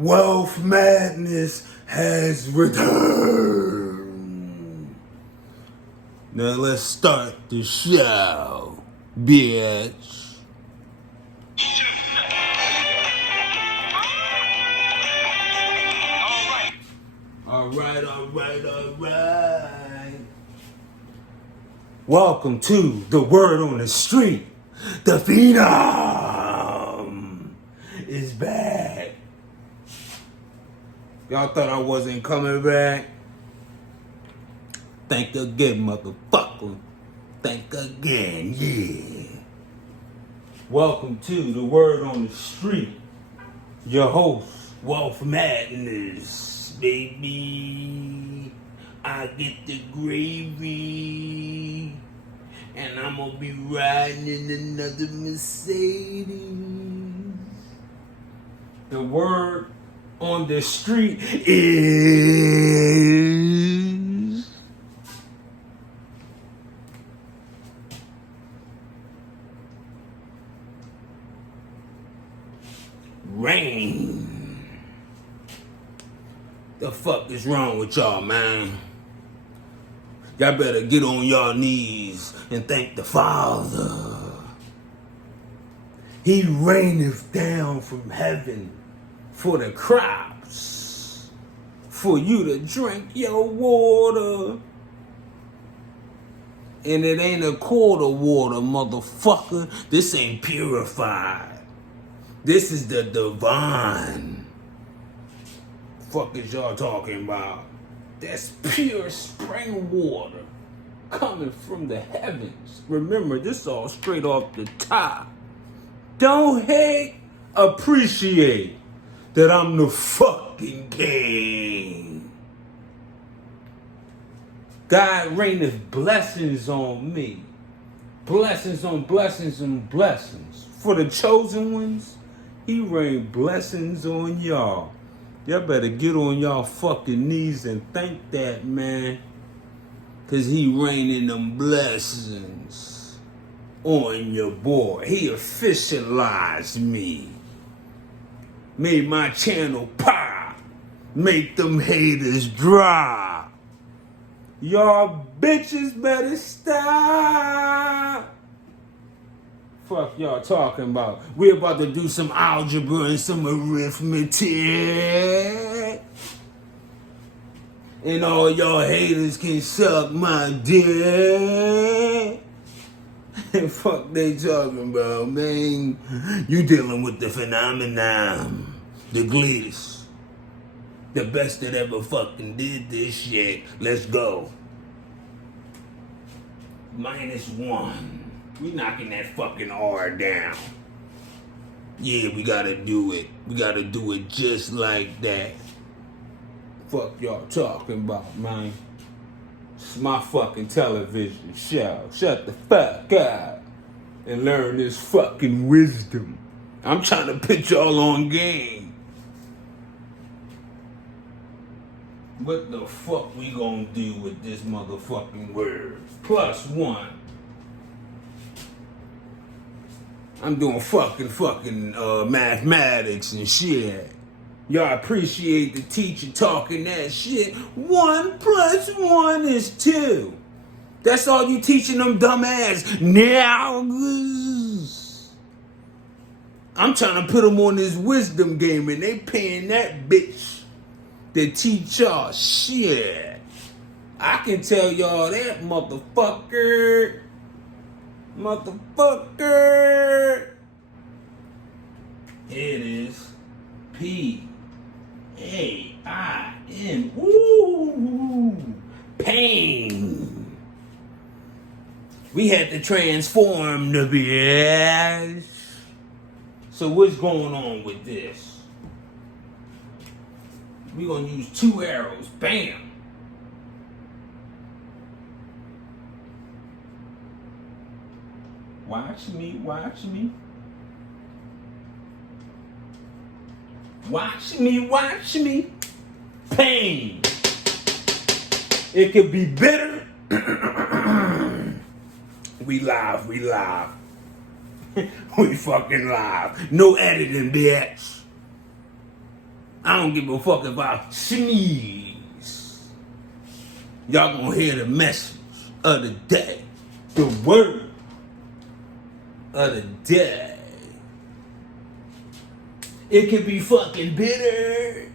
Wealth Madness has returned. Now let's start the show, bitch. All right. Welcome to the word on the street. The Phenom is back. Y'all thought I wasn't coming back? Think again, motherfucker. Think again, yeah. Welcome to the word on the street. Your host, Wealth Madness, baby. I get the gravy, and I'm gonna be riding in another Mercedes. The word on the street is rain. The fuck is wrong with y'all, man? Y'all better get on y'all knees and thank the Father. He raineth down from heaven for the crops, for you to drink your water. And it ain't a quarter water, motherfucker. This ain't purified. This is the divine. Fuck is y'all talking about? That's pure spring water coming from the heavens. Remember, this all straight off the top. Don't hate, appreciate that I'm the fucking king. God raineth blessings on me. Blessings on blessings and blessings. For the chosen ones, he rained blessings on y'all. Y'all better get on y'all fucking knees and thank that man. Cause he raining them blessings on your boy. He officialized me. Made my channel pop. Make them haters drop. Y'all bitches better stop. Fuck y'all talking about? We're about to do some algebra and some arithmetic. And all y'all haters can suck my dick. And fuck they talking about, man? You dealing with the phenomenon. The glitters. The best that ever fucking did this shit. Let's go. -1. We knocking that fucking R down. Yeah, we gotta do it. We gotta do it just like that. Fuck y'all talking about, man. It's my fucking television show. Shut the fuck up and learn this fucking wisdom. I'm trying to put y'all on game. What the fuck we gonna do with this motherfucking word? +1. I'm doing fucking mathematics and shit. Y'all appreciate the teacher talking that shit. 1 + 1 is 2. That's all you teaching them dumbass niggas. I'm trying to put them on this wisdom game and they paying that bitch to teach y'all shit. I can tell y'all that, motherfucker. It is P-A-I-N. Woo! Pain. We had to transform the bitch. So what's going on with this? We're gonna use 2 arrows. Bam. Watch me. Watch me. Pain. It could be bitter. We live. We fucking live. No editing, bitch. I don't give a fuck if I sneeze. Y'all gonna hear the message of the day. The word of the day. It could be fucking bitter,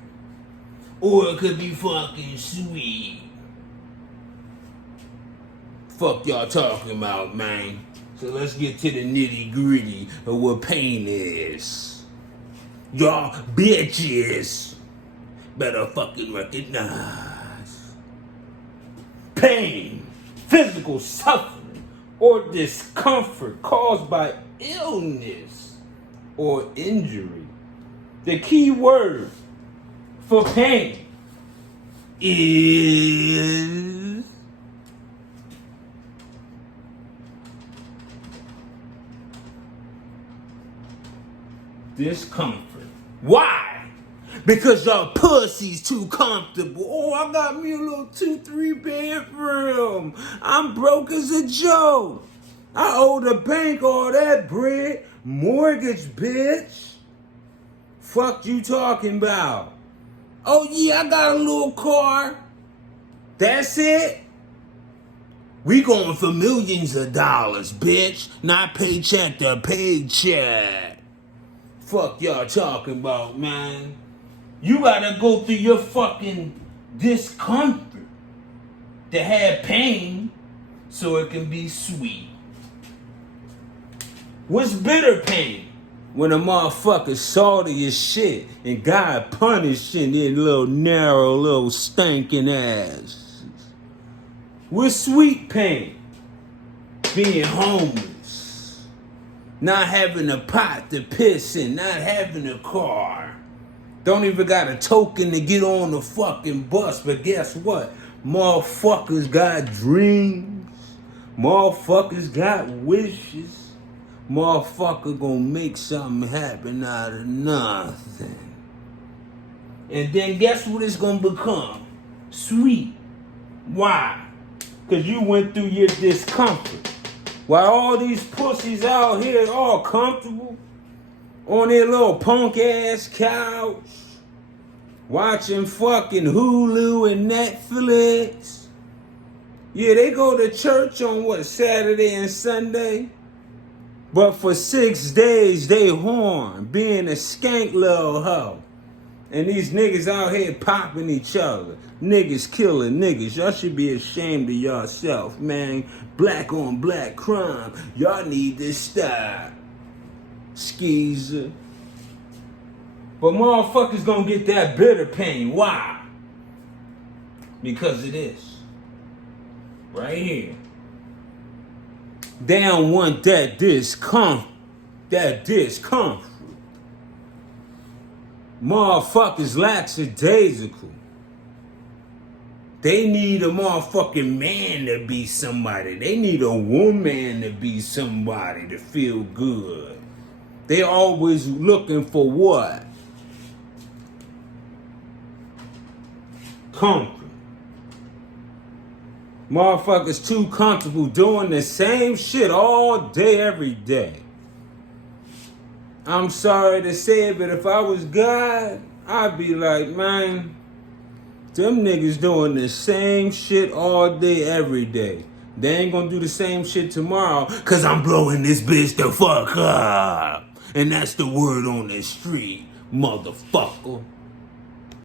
or it could be fucking sweet. Fuck y'all talking about, man. So let's get to the nitty gritty of what pain is. Y'all bitches better fucking recognize. Pain, physical suffering, or discomfort caused by illness or injury. The key word for pain is discomfort. Why? Because y'all pussy's too comfortable. Oh, I got me a little 2-3 bedroom. I'm broke as a joke. I owe the bank all that bread. Mortgage, bitch. Fuck you talking about? Oh yeah, I got a little car. That's it? We going for millions of dollars, bitch. Not paycheck to paycheck. Fuck y'all talking about, man. You gotta go through your fucking discomfort to have pain so it can be sweet. What's bitter pain? When a motherfucker salty as shit and God punishing their little narrow, little stinking ass. What's sweet pain? Being homeless. Not having a pot to piss in. Not having a car. Don't even got a token to get on the fucking bus. But guess what? Motherfuckers got dreams. Motherfuckers got wishes. Motherfucker gonna make something happen out of nothing. And then guess what it's gonna become? Sweet. Why? Because you went through your discomfort. While all these pussies out here all comfortable on their little punk ass couch, watching fucking Hulu and Netflix. Yeah, they go to church on what, Saturday and Sunday? But for 6 days, they horn, being a skank little hoe. And these niggas out here popping each other. Niggas killing niggas. Y'all should be ashamed of yourself, man. Black on black crime. Y'all need to stop. Skeezer. But motherfuckers gonna get that bitter pain. Why? Because of this. Right here. They don't want that discomfort. Motherfuckers lackadaisical. They need a motherfucking man to be somebody. They need a woman to be somebody to feel good. They always looking for what? Comfort. Motherfuckers too comfortable doing the same shit all day, every day. I'm sorry to say it, but if I was God, I'd be like, man, them niggas doing the same shit all day, every day. They ain't gonna do the same shit tomorrow, cause I'm blowing this bitch the fuck up. And that's the word on the street, motherfucker.